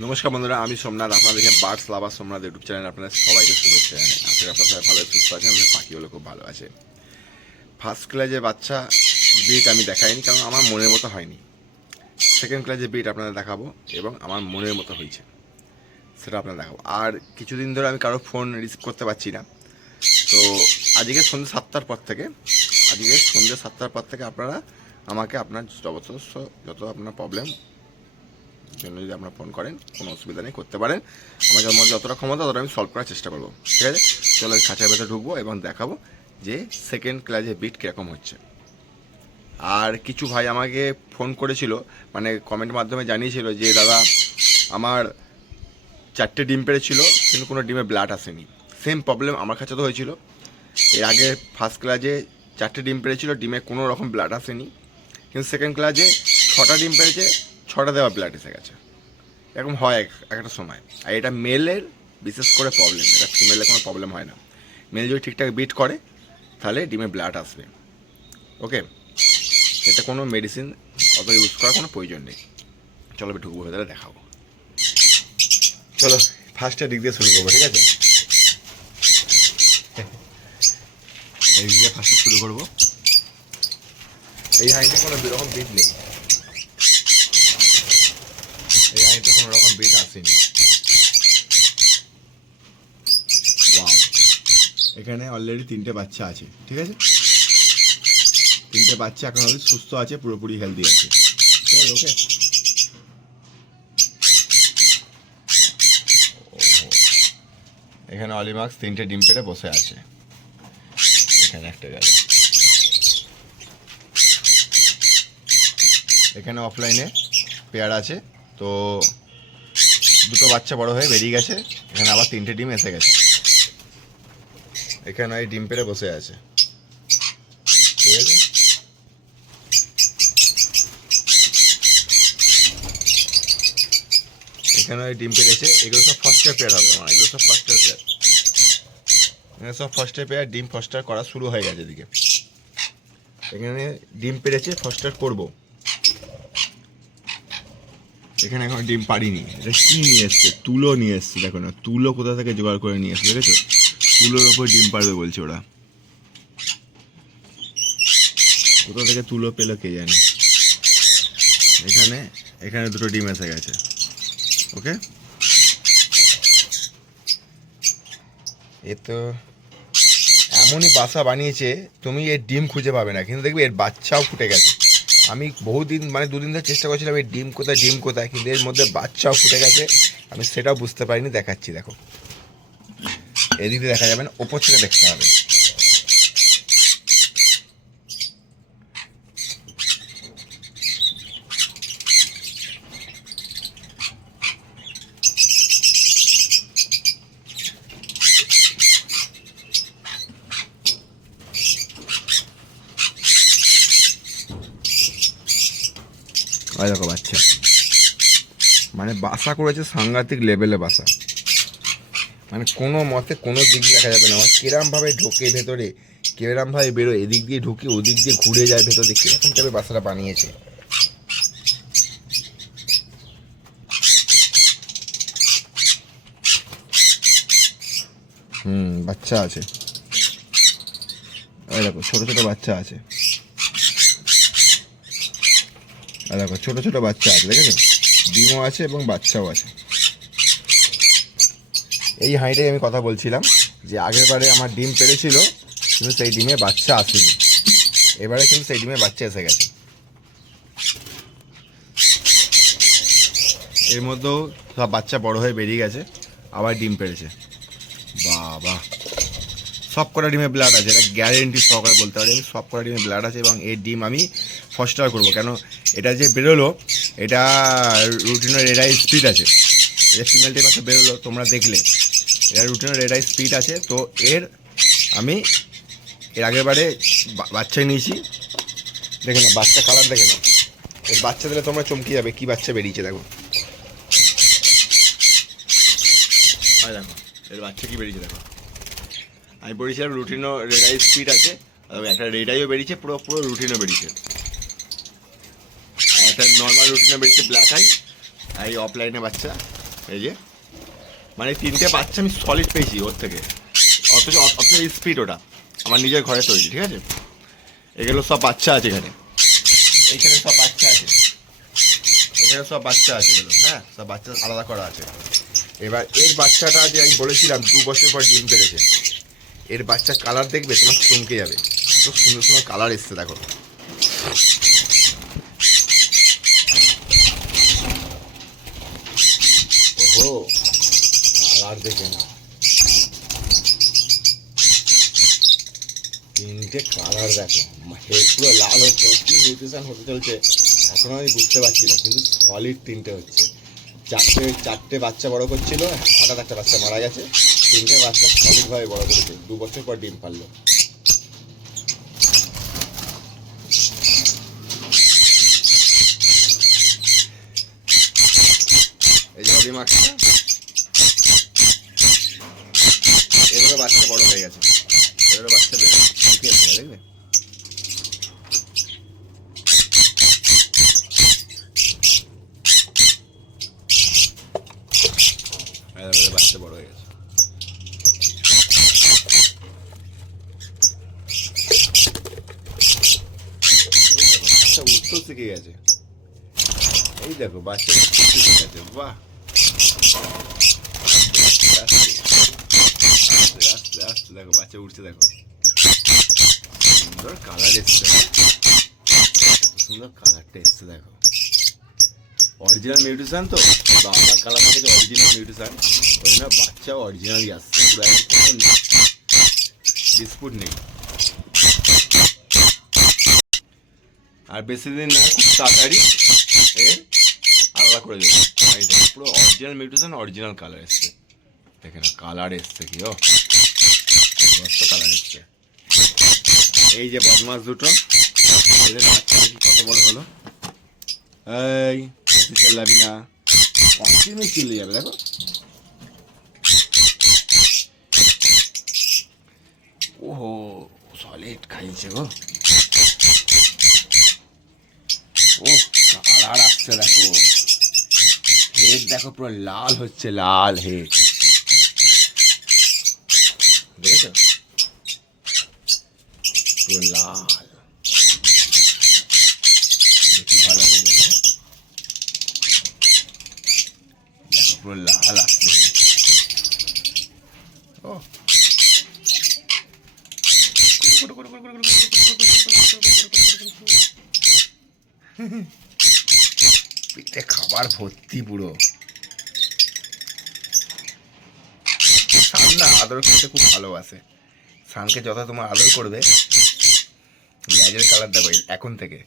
নমস্কার বন্ধুরা, আমি সোমনাথ, আপনাদেরকে birds lover Somnath YouTube channel আপনাদের সবাইকে শুভেচ্ছা করি আপনারা সবাই ভালো, সুস্থ আছেন, আমাদের পাখিগুলো খুব ভালো আছে। ফার্স্ট ক্লাসে বাচ্চা বিট আমি দেখাইনি, কারণ আমার মনের মতো হয়নি। সেকেন্ড ক্লাসে বিট আপনাদের দেখাবো এবং আমার মনের মতো হয়েছে। সেটা আপনাদের দেখাবো। আর কিছুদিন ধরে আমি কারও ফোন রিসিভ করতে পারছি না। তো আজকে সন্ধ্যে সাতটার পর থেকে, আজকে সন্ধ্যে সাতটার পর থেকে আপনারা আমাকে আপনার যত যত আপনার প্রবলেম জন্য যদি আপনারা ফোন করেন, কোনো অসুবিধা নেই, করতে পারেন। আমার যতটা ক্ষমতা, ততটা আমি সলভ করার চেষ্টা করব। ঠিক আছে? চলো খাঁচার ভেতরে ঢুকবো এবং দেখাবো যে সেকেন্ড ক্লাসে বিট কীরকম হচ্ছে। আর কিছু ভাই আমাকে ফোন করেছিল মানে কমেন্ট মাধ্যমে জানিয়েছিল যে, দাদা, আমার চারটে ডিম পেরেছিল, কিন্তু কোনো ডিমে ব্লাড আসেনি। সেম প্রবলেম আমার কাছে তো হয়েছিল। এর আগে ফার্স্ট ক্লাসে চারটে ডিম পেরেছিল, ডিমে কোনো রকম ব্লাড আসেনি। কিন্তু সেকেন্ড ক্লাসে ছটা ডিম পেরেছে ছটা দেওয়া ব্লাড এসে গেছে। এরকম হয় এক একটা সময়। আর এটা মেলের বিশেষ করে প্রবলেম এটা ফিমেলের কোনো প্রবলেম হয় না। মেল যদি ঠিকঠাক বিট করে, তাহলে ডিমে ব্লাড আসবে। ওকে এটা কোনো মেডিসিন অত ইউজ করার কোনো প্রয়োজন নেই। চলো আমি ঢুকবো, ভেতরে দেখাবো। চলো ফার্স্টে দিক দিয়ে শুরু করব, ঠিক আছে? এই দিয়ে ফার্স্টে শুরু করব। এই হাইটে কোনো রকম বিট নেই এই হাইটে কোনো রকম বিট আসেনি. এখানে অলরেডি তিনটে বাচ্চা আছে ঠিক আছে? তিনটে বাচ্চা এখন অবধি সুস্থ আছে পুরোপুরি হেলদি আছে। ঠিক আছে ওকে এখানে অলিমাক্স তিনটে ডিম পেড়ে বসে আছে। এখানে একটা গেল এখানে অফলাইনে পেয়ার আছে তো দুটো বাচ্চা বড় হয়ে বেরিয়ে গেছে। এখানে আবার তিনটে ডিম এসে গেছে। এখানে ওই ডিম পেড়ে বসে আছে। ঠিক আছে? এখানে ওই ডিম পেড়েছে। এগুলো সব ফার্স্টের পেয়ার হবে আমার এগুলো সব ফার্স্টের পেয়ার এখানে সব ফার্স্টের পেয়ার ডিম ফার্স্টার করা শুরু হয়ে গেছে এদিকে। এখানে ডিম পেড়েছে ফার্স্টার করব। এখানে এখন ডিম পারিনি এটা কি নিয়ে এসছে? তুলো নিয়ে এসছে। দেখো না, তুলো কোথা থেকে জোগাড় করে নিয়ে এসছে, দেখেছ? তুলোর ওপর ডিম পারবে বলছে ওরা। কোথা থেকে তুলো পেল কে জানে? এখানে এখানে দুটো ডিম এসে গেছে। ওকে? এ তো এমনই বাসা বানিয়েছে, তুমি এর ডিম খুঁজে পাবে না। কিন্তু দেখবে এর বাচ্চাও ফুটে গেছে। আমি বহুদিন মানে দুদিন ধরে চেষ্টা করছিলাম এই ডিম কোথায় ডিম কোথায়, কিন্তু এর মধ্যে বাচ্চাও ফুটে গেছে। আমি সেটাও বুঝতে পারিনি, দেখাচ্ছি, দেখো। এদিকে দেখা যাবে না, ওপর থেকে দেখতে হবে। ওই দেখো বাচ্চা। মানে বাসা করেছে সাংঘাতিক লেভেলে বাসা। মানে কোনো মতে কোনো দিক দেখা যাবে না। আমার কিরমভাবে ঢোকে ভেতরে কিরমভাবে বেরোয়, এদিক দিয়ে ঢুকে, ওদিক দিয়ে ঘুরে যায় ভেতরে, কীরকম টাইপের বাসাটা বানিয়েছে। হুম, বাচ্চা আছে। ওই দেখো, ছোটো ছোটো বাচ্চা আছে। আর দেখো, ছোটো ছোটো বাচ্চা আছে দেখেছ ডিমও আছে এবং বাচ্চাও আছে। এই হাঁড়িটাই আমি কথা বলছিলাম যে আগের বারে আমার ডিম পেরেছিল কিন্তু সেই ডিমে বাচ্চা আসেনি। এবারে কিন্তু সেই ডিমে বাচ্চা এসে গেছে। এর মধ্যেও সব বাচ্চা বড় হয়ে বেরিয়ে গেছে, আবার ডিম পেরেছে বাবা। সব কটা ডিমে ব্লাড আছে, এটা গ্যারেন্টি সহকারে বলতে পারি। আমি সব কটা ডিমে ব্লাড আছে এবং এই ডিম আমি ফস্টার করব। কেন? এটা যে বেরোলো, এটা রুটিনের এটাই স্পিড আছে। এটা ফিমেল ডিম একটা বেরোলো, তোমরা দেখলে। এটা রুটিনের এটাই স্পিড আছে, তো এর আমি এর আগের বারে বা- বাচ্চা নিয়েছি। দেখে না বাচ্চা কালার দেখে না এর বাচ্চা দিলে তোমরা চমকে যাবে, কি বাচ্চা বেরিয়েছে, দেখো। দেখো, এর বাচ্চা কি বেরিয়েছে, দেখো। আমি বলেছিলাম রুটিনও রেডাই স্পিড আছে একটা রেডাইও বেরিয়েছে, পুরো পুরো রুটিনও বেরিয়েছে। একটা নর্মাল রুটিনও বেরিয়েছে ব্ল্যাক আই আর এই অফলাইনে বাচ্চা, এই যে। মানে তিনটে বাচ্চা আমি সলিড পেয়েছি ওর থেকে। অথচ অথচ স্পিড ওটা। আমার নিজের ঘরে তৈরি, ঠিক আছে? এগুলো সব বাচ্চা আছে এখানে। এখানে সব বাচ্চা আছে। এখানে সব বাচ্চা আছে এগুলো হ্যাঁ? সব বাচ্চা আলাদা করা আছে। এবার এর বাচ্চাটা যে আমি বলেছিলাম, দু বছর পর ডিম পেরেছে। এর বাচ্চা কালার দেখবে, তোমার চমকে যাবে। এত সুন্দর সুন্দর কালার এসছে, দেখো। ওহো কালার দেখে না। তিনটে কালার দেখো হেড পুরো লাল হচ্ছে, কি নিউট্রিশন হতে চলছে, এখনও আমি বুঝতে পারছি না, কিন্তু সলিড তিনটে হচ্ছে। চারটে চারটে বাচ্চা বড় করছিল, হঠাৎ একটা বাচ্চা মারা গেছে, তিনটে বাচ্চা সলিডভাবে বড় করেছে, দু বছর পর ডিম পারল। অবিমাখটা এবারে বাচ্চা বড় হয়ে গেছে। এবারে বাচ্চা দেখবে? বাচ্চা বড় হয়ে গেছে। বাচ্চা উঠতেও শিখে গেছে। এই দেখো, বাচ্চা শিখে গেছে। বাহ! আস্তে দেখো বাচ্চা উঠছে দেখো সুন্দর কালার এসছে সুন্দর কালারটা এসছে দেখো অরিজিনাল মিউটিশন তো বাবার কালার থেকে অরিজিনাল মিউটিশন ওই জন্য বাচ্চাও অরিজিনালই আসছে। পুরো একদম ডিসপুট নেই। আর বেশি দিন না, খুব তাড়াতাড়ি এর আলাদা করে দেবো। দেখো, পুরো অরিজিনাল মিউটিশন অরিজিনাল কালার এসছে। দেখে না কালার এসছে কি, ও। মস্ত কালার এসছে। এই যে বদমাস দুটো, এদের বাচ্চা দেখি কত বড় হলো। এই চেল্লাবি না। কন্টিনিউ চিল্লে যাবে, দেখো। ওহো সলিড খাইছে গো। ও কালার আসছে, দেখো। দেখো পুরো লাল হচ্ছে, লাল দেখেছ? পুরো লাল। ভালো দেখো। পুরো লাল খাবার ভর্তি পুরো। সান না আদর খেতে খুব ভালোবাসে। সানকে যত তোমার আদর করবে। ল্যাজের কালার দেখো এখন থেকে।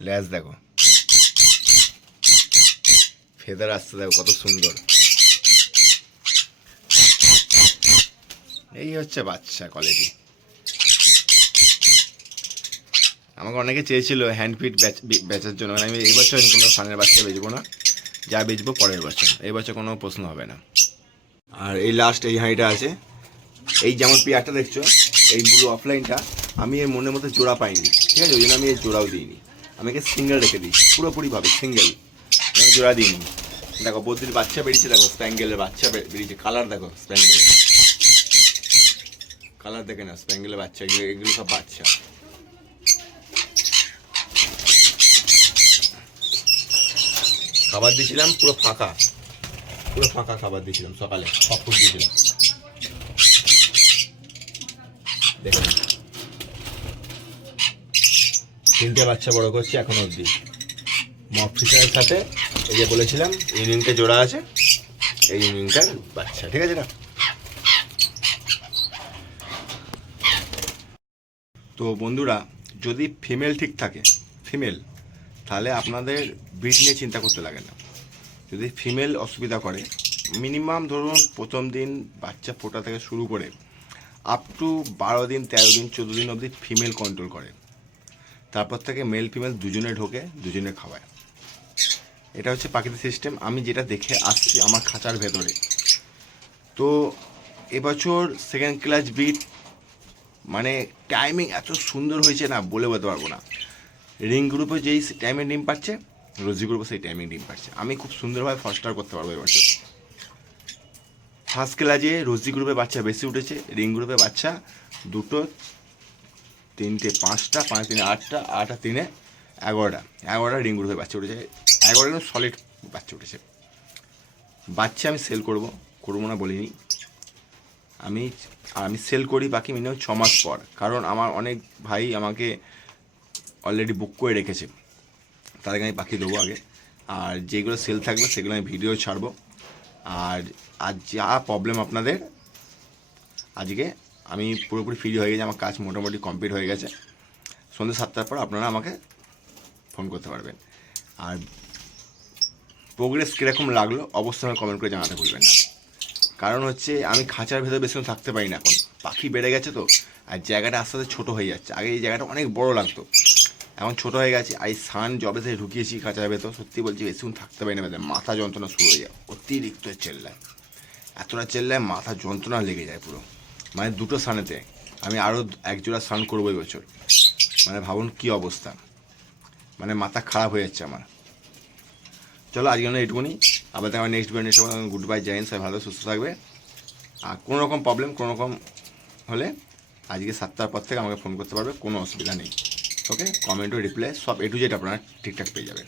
ল্যাজ দেখো। ফেদার আসতে দেখো কত সুন্দর। এই হচ্ছে বাচ্চা কোয়ালিটি আমাকে অনেকে চেয়েছিল হ্যান্ড ফিট বেচার জন্য। মানে আমি এই বছর কোনো সানের বাচ্চা বেচবো না। যা বেচবো পরের বছর। এই বছর কোনো প্রশ্ন হবে না। আর এই লাস্ট এই হাঁড়িটা আছে। এই যেমন পেয়ারটা দেখছ, এই ব্লু অফলাইনটা আমি এর মনের মধ্যে জোড়া পাইনি, ঠিক আছে? ওই জন্য আমি এর জোড়াও দিইনি। আমি একে সিঙ্গেল রেখে দিই পুরোপুরিভাবে সিঙ্গেল আমি জোড়া দিইনি। দেখো বদ্রির বাচ্চা বেরিয়েছে, দেখো স্প্যাঙ্গেলের বাচ্চা বেরিয়েছে। কালার দেখো স্প্যাঙ্গেলের কালার দেখে না স্প্যাঙ্গেলের বাচ্চা, এগুলো এগুলো সব বাচ্চা। খাবার দিয়েছিলাম, পুরো ফাঁকা। পুরো ফাঁকা খাবার দিয়েছিলাম সকালে সব ফুট দিয়েছিলাম তিনটে বাচ্চা বড় করছি এখন অবধি। ফিচারের সাথে, এই যে বলেছিলাম ইউনিয়নটা জোড়া আছে, এই ইউনিয়নটার বাচ্চা, ঠিক আছে না? তো বন্ধুরা, যদি ফিমেল ঠিক থাকে ফিমেল তাহলে আপনাদের ব্রিড নিয়ে চিন্তা করতে লাগে না। যদি ফিমেল অসুবিধা করে মিনিমাম ধরুন প্রথম দিন বাচ্চা ফোটা থেকে শুরু করে আপ টু বারো দিন, তেরো দিন, চোদ্দ দিন অবধি ফিমেল কন্ট্রোল করে। তারপর থেকে মেল ফিমেল দুজনে ঢোকে, দুজনে খাওয়ায়। এটা হচ্ছে প্রাকৃতিক সিস্টেম আমি যেটা দেখে আসছি আমার খাঁচার ভেতরে। তো এবছর সেকেন্ড ক্লাস বিট মানে টাইমিং এত সুন্দর হয়েছে না, বলে বলতে পারব না। রিং গ্রুপে যেই টাইমে ডিম পাচ্ছে রোজি গ্রুপে সেই টাইমিং ডিম পাচ্ছে। আমি খুব সুন্দরভাবে ফস্টার করতে পারব এবার। ফার্স্ট ক্লাসে রোজি গ্রুপে বাচ্চা বেশি উঠেছে রিং গ্রুপে বাচ্চা দুটো, তিনটে পাঁচটা, পাঁচ তিনে আটটা আট আর তিনে এগারোটা। এগারোটা রিং গ্রুপে বাচ্চা উঠেছে। এগারোটা কিন্তু সলিড বাচ্চা উঠেছে। বাচ্চা আমি সেল করব, করব না বলিনি। আমি আমি সেল করি বাকি মিনিমাম ছ মাস পর। কারণ আমার অনেক ভাই আমাকে অলরেডি বুক করে রেখেছে। তাদেরকে আমি পাখি দেবো আগে। আর যেগুলো সেল থাকবে সেগুলো আমি ভিডিও ছাড়বো। আর আর যা প্রবলেম আপনাদের, আজকে আমি পুরোপুরি ফ্রি হয়ে গেছি, আমার কাজ মোটামুটি কমপ্লিট হয়ে গেছে। সন্ধ্যে সাতটার পর আপনারা আমাকে ফোন করতে পারবেন। আর প্রোগ্রেস কীরকম লাগল অবশ্যই আমাকে কমেন্ট করে জানাতে ভুলবেন না। কারণ হচ্ছে আমি খাঁচার ভেতরে বেশিক্ষণ থাকতে পারি না এখন। পাখি বেড়ে গেছে তো, আর জায়গাটা আস্তে আস্তে ছোটো হয়ে যাচ্ছে। আগে এই জায়গাটা অনেক বড় লাগতো। এখন ছোটো হয়ে গেছে আর এই সান জবে থেকে ঢুকিয়েছি খাঁচার ভেতর। সত্যি বলছি বেশিক্ষণ থাকতে পারি না মাথা যন্ত্রণা শুরু হয়ে যায়, অতিরিক্ত চেল্লায়। এতটা চেল্লায় মাথা যন্ত্রণা লেগে যায় পুরো। মানে দুটো সানেতে, আমি আরও এক জোড়া স্নান করব বছর। মানে ভাবুন কী অবস্থা। মানে মাথা খারাপ হয়ে যাচ্ছে আমার। চলো আজকে আমরা এটুকুনি আবার দেখা নেক্সট ভিডিও সবাই গুড বাই জাইন সবাই ভালো, সুস্থ থাকবে। আর কোনো রকম প্রবলেম কোনো রকম হলে আজকে সাতটার পর থেকে আমাকে ফোন করতে পারবে, কোনো অসুবিধা নেই। ওকে? কমেন্ট ও রিপ্লাই সব এ টু জেড আপনারা ঠিকঠাক পেয়ে যাবেন।